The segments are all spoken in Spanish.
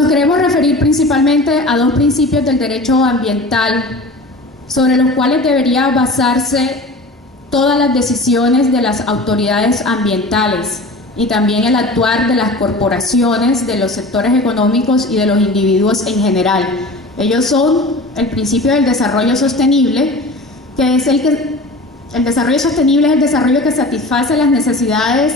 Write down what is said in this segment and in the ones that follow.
Nos queremos referir principalmente a dos principios del derecho ambiental sobre los cuales debería basarse todas las decisiones de las autoridades ambientales y también el actuar de las corporaciones, de los sectores económicos y de los individuos en general. Ellos son el principio del desarrollo sostenible, que es el desarrollo sostenible es el desarrollo que satisface las necesidades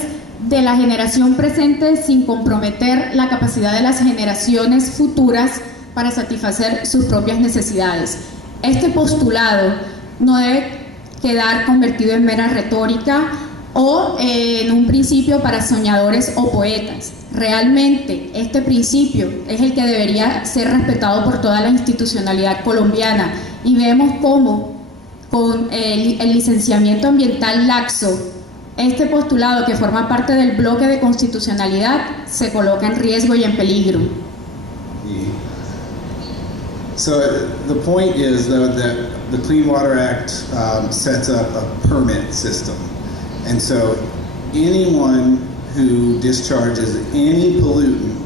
de la generación presente sin comprometer la capacidad de las generaciones futuras para satisfacer sus propias necesidades. Este postulado no debe quedar convertido en mera retórica o en un principio para soñadores o poetas. Realmente este principio es el que debería ser respetado por toda la institucionalidad colombiana, y vemos cómo con el licenciamiento ambiental laxo este postulado, que forma parte del bloque de constitucionalidad, se coloca en riesgo y en peligro. So the point is, though, that the Clean Water Act sets up a permit system. And so anyone who discharges any pollutant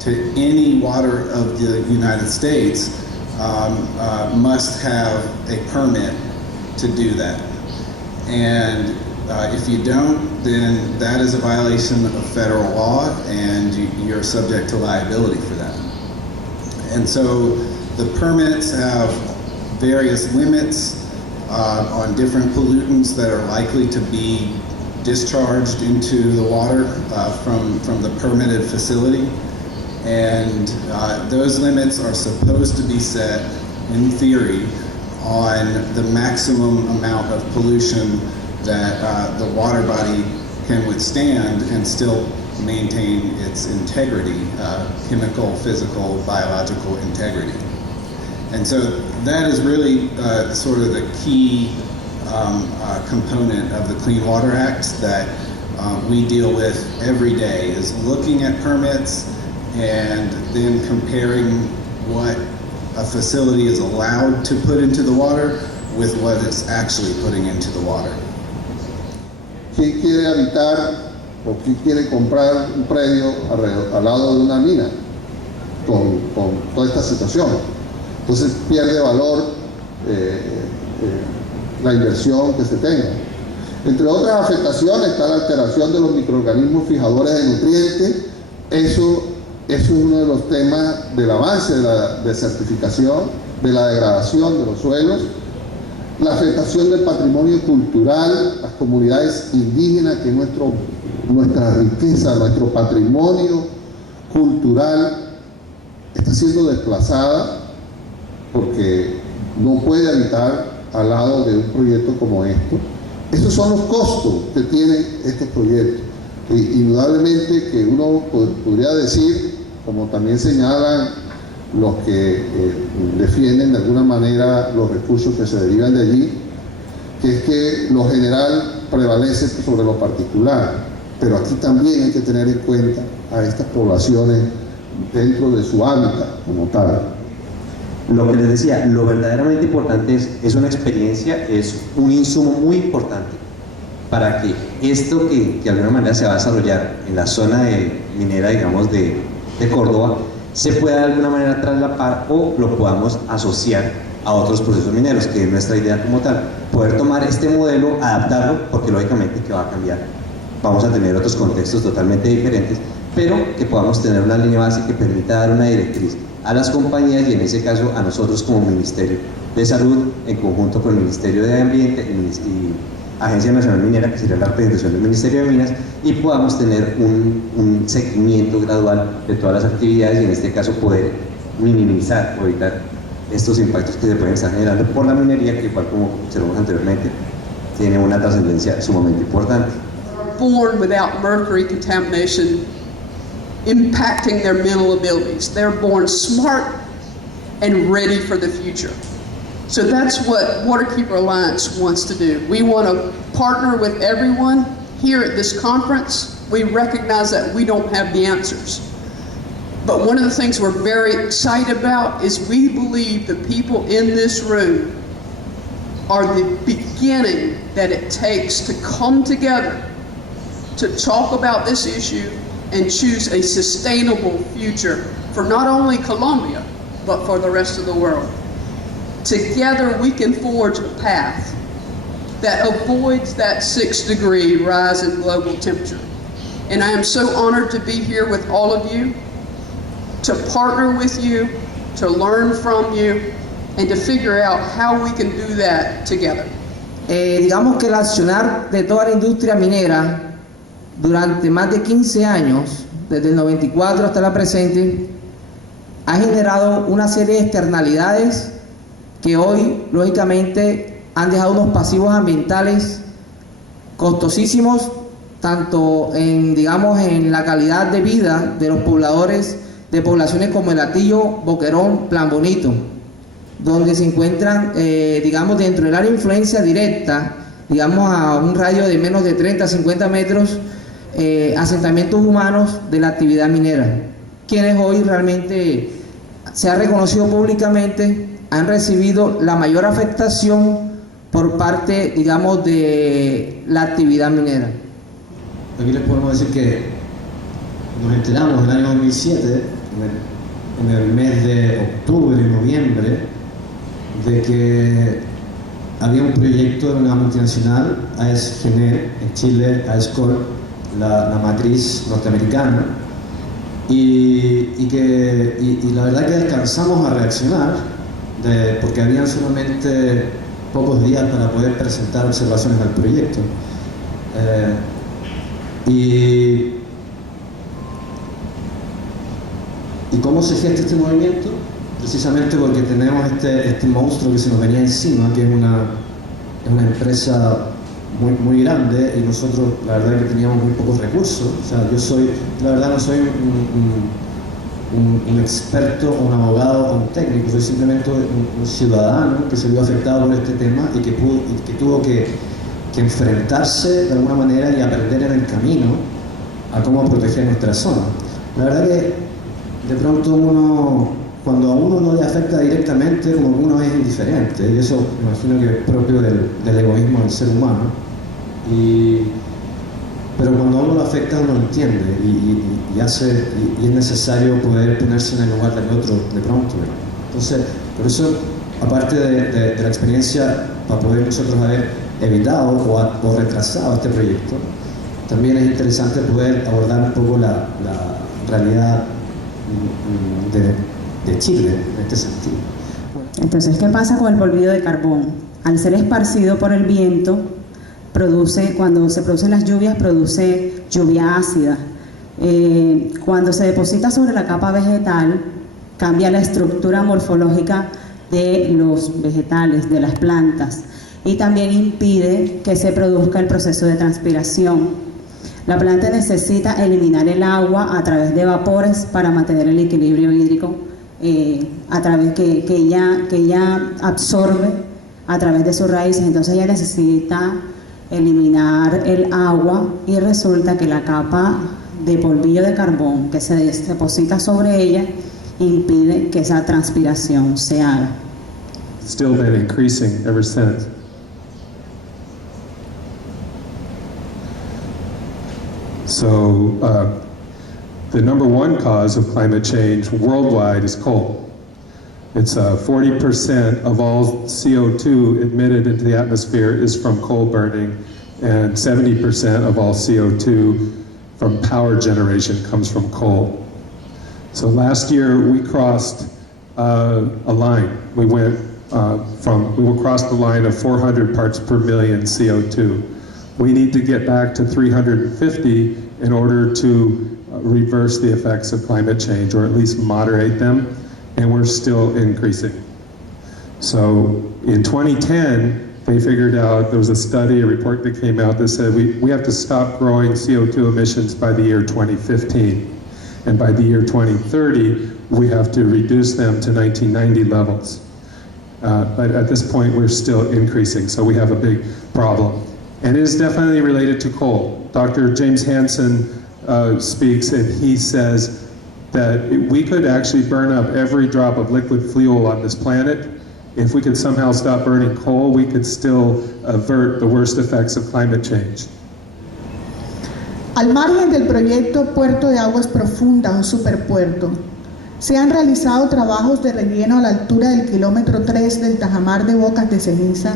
to any water of the United States must have a permit to do that. And if you don't, then that is a violation of federal law, and you're subject to liability for that. And so the permits have various limits on different pollutants that are likely to be discharged into the water from the permitted facility. And those limits are supposed to be set, in theory, on the maximum amount of pollution that the water body can withstand and still maintain its integrity, chemical, physical, biological integrity. And so that is really sort of the key component of the Clean Water Act that we deal with every day, is looking at permits and then comparing what a facility is allowed to put into the water with what it's actually putting into the water. ¿Quién quiere habitar o quién quiere comprar un predio al lado de una mina con toda esta situación? Entonces pierde valor la inversión que se tenga. Entre otras afectaciones está la alteración de los microorganismos fijadores de nutrientes. Eso es uno de los temas del avance de la desertificación, de la degradación de los suelos, la afectación del patrimonio cultural, las comunidades indígenas, que es nuestra riqueza, nuestro patrimonio cultural, está siendo desplazada porque no puede habitar al lado de un proyecto como esto. Esos son los costos que tienen estos proyectos. Indudablemente que uno podría decir, como también señalan los que defienden de alguna manera los recursos que se derivan de allí, que es que lo general prevalece sobre lo particular, pero aquí también hay que tener en cuenta a estas poblaciones dentro de su hábitat como tal. Lo que les decía, lo verdaderamente importante es una experiencia, es un insumo muy importante para que esto que de alguna manera se va a desarrollar en la zona minera, digamos, de Córdoba, se pueda de alguna manera traslapar o lo podamos asociar a otros procesos mineros, que es nuestra idea como tal. Poder tomar este modelo, adaptarlo, porque lógicamente que va a cambiar. Vamos a tener otros contextos totalmente diferentes, pero que podamos tener una línea base que permita dar una directriz a las compañías y en ese caso a nosotros como Ministerio de Salud, en conjunto con el Ministerio de Ambiente y Agencia Nacional Minera, que sería la representación del Ministerio de Minas, y podamos tener un seguimiento gradual de todas las actividades y en este caso poder minimizar o evitar estos impactos que se pueden estar generando por la minería, que igual como observamos anteriormente, tiene una trascendencia sumamente importante. Born without mercury contamination impacting their mental abilities. They're born smart and ready for the future. So that's what Waterkeeper Alliance wants to do. We want to partner with everyone here at this conference. We recognize that we don't have the answers. But one of the things we're very excited about is we believe the people in this room are the beginning that it takes to come together to talk about this issue and choose a sustainable future for not only Colombia, but for the rest of the world. Together we can forge a path that avoids that 6-degree rise in global temperature. And I am so honored to be here with all of you, to partner with you, to learn from you, and to figure out how we can do that together. Digamos que el accionar de toda la industria minera durante más de 15 años, desde el 94 hasta la presente, ha generado una serie de externalidades que hoy, lógicamente, han dejado unos pasivos ambientales costosísimos, tanto en, digamos, en la calidad de vida de los pobladores de poblaciones como el Hatillo, Boquerón, Plan Bonito, donde se encuentran, digamos, dentro del área de influencia directa, digamos, a un radio de menos de 30 a 50 metros, asentamientos humanos de la actividad minera, quienes hoy realmente se ha reconocido públicamente, han recibido la mayor afectación por parte, digamos, de la actividad minera. Aquí les podemos decir que nos enteramos en el año 2007, en el mes de octubre y noviembre, de que había un proyecto de una multinacional, ASGN, en Chile, ASCOR, la matriz norteamericana, y la verdad que alcanzamos a reaccionar, porque habían solamente pocos días para poder presentar observaciones al proyecto. ¿Y cómo se gesta este movimiento? Precisamente porque tenemos este monstruo que se nos venía encima, que es una empresa muy grande, y nosotros la verdad que teníamos muy pocos recursos. O sea, la verdad no soy un experto, un abogado o un técnico, soy simplemente un ciudadano que se vio afectado por este tema y que tuvo que enfrentarse de alguna manera y aprender en el camino a cómo proteger nuestra zona. La verdad que de pronto cuando a uno no le afecta directamente, como uno es indiferente, y eso me imagino que es propio del egoísmo del ser humano, pero cuando a uno lo afecta uno lo entiende y es necesario poder ponerse en el lugar del otro de pronto. Entonces, por eso, aparte de la experiencia para poder nosotros haber evitado o retrasado este proyecto, también es interesante poder abordar un poco la realidad de Chile en este sentido. Entonces, ¿qué pasa con el polvillo de carbón? Al ser esparcido por el viento, cuando se producen las lluvias, produce lluvia ácida. Cuando se deposita sobre la capa vegetal, cambia la estructura morfológica de los vegetales, de las plantas, y también impide que se produzca el proceso de transpiración. La planta necesita eliminar el agua a través de vapores para mantener el equilibrio hídrico, a través que ella absorbe a través de sus raíces. Entonces ella necesita eliminar el agua, y resulta que la capa de polvillo de carbón que se deposita sobre ella impide que esa transpiración se haga. Still been increasing ever since. So the number one cause of climate change worldwide is coal. It's 40% of all CO2 emitted into the atmosphere is from coal burning, and 70% of all CO2 from power generation comes from coal. So last year we crossed a line. We crossed the line of 400 parts per million CO2. We need to get back to 350 in order to reverse the effects of climate change, or at least moderate them, and we're still increasing. So in 2010, they figured out, there was a report that came out that said we have to stop growing CO2 emissions by the year 2015. And by the year 2030, we have to reduce them to 1990 levels. But at this point, we're still increasing, so we have a big problem. And it is definitely related to coal. Dr. James Hansen speaks, and he says that we could actually burn up every drop of liquid fuel on this planet. If we could somehow stop burning coal, we could still avert the worst effects of climate change. Al margen del proyecto Puerto de Aguas Profundas, un superpuerto, Se han realizado trabajos de relleno a la altura del kilómetro 3 del tajamar de Bocas de Ceniza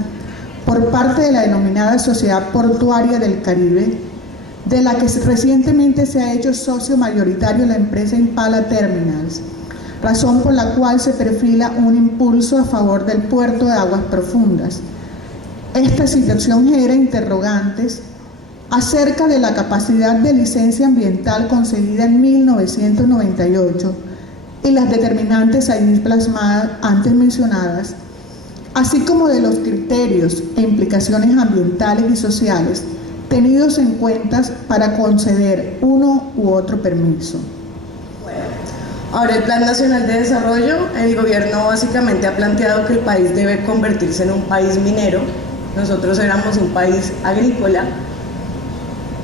por parte de la denominada Sociedad Portuaria del Caribe, de la que recientemente se ha hecho socio mayoritario la empresa Impala Terminals, razón por la cual se perfila un impulso a favor del puerto de aguas profundas. Esta situación genera interrogantes acerca de la capacidad de licencia ambiental concedida en 1998 y las determinantes allí plasmadas antes mencionadas, así como de los criterios e implicaciones ambientales y sociales tenidos en cuenta para conceder uno u otro permiso. Ahora, el Plan Nacional de Desarrollo, el gobierno básicamente ha planteado que el país debe convertirse en un país minero. Nosotros éramos un país agrícola.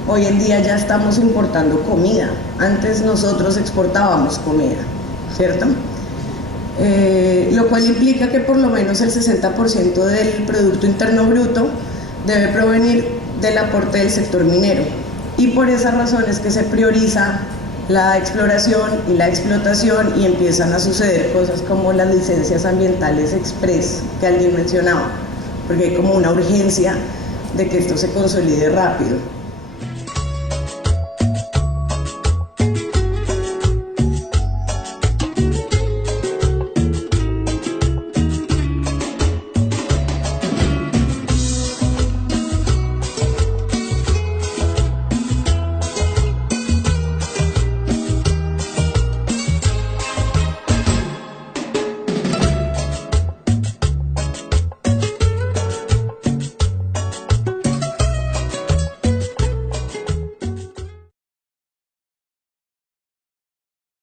Hoy en día ya estamos importando comida. Antes nosotros exportábamos comida, ¿cierto? Lo cual implica que por lo menos el 60% del Producto Interno Bruto debe provenir del aporte del sector minero. Y por esa razón es que se prioriza la exploración y la explotación y empiezan a suceder cosas como las licencias ambientales express que alguien mencionaba, porque hay como una urgencia de que esto se consolide rápido.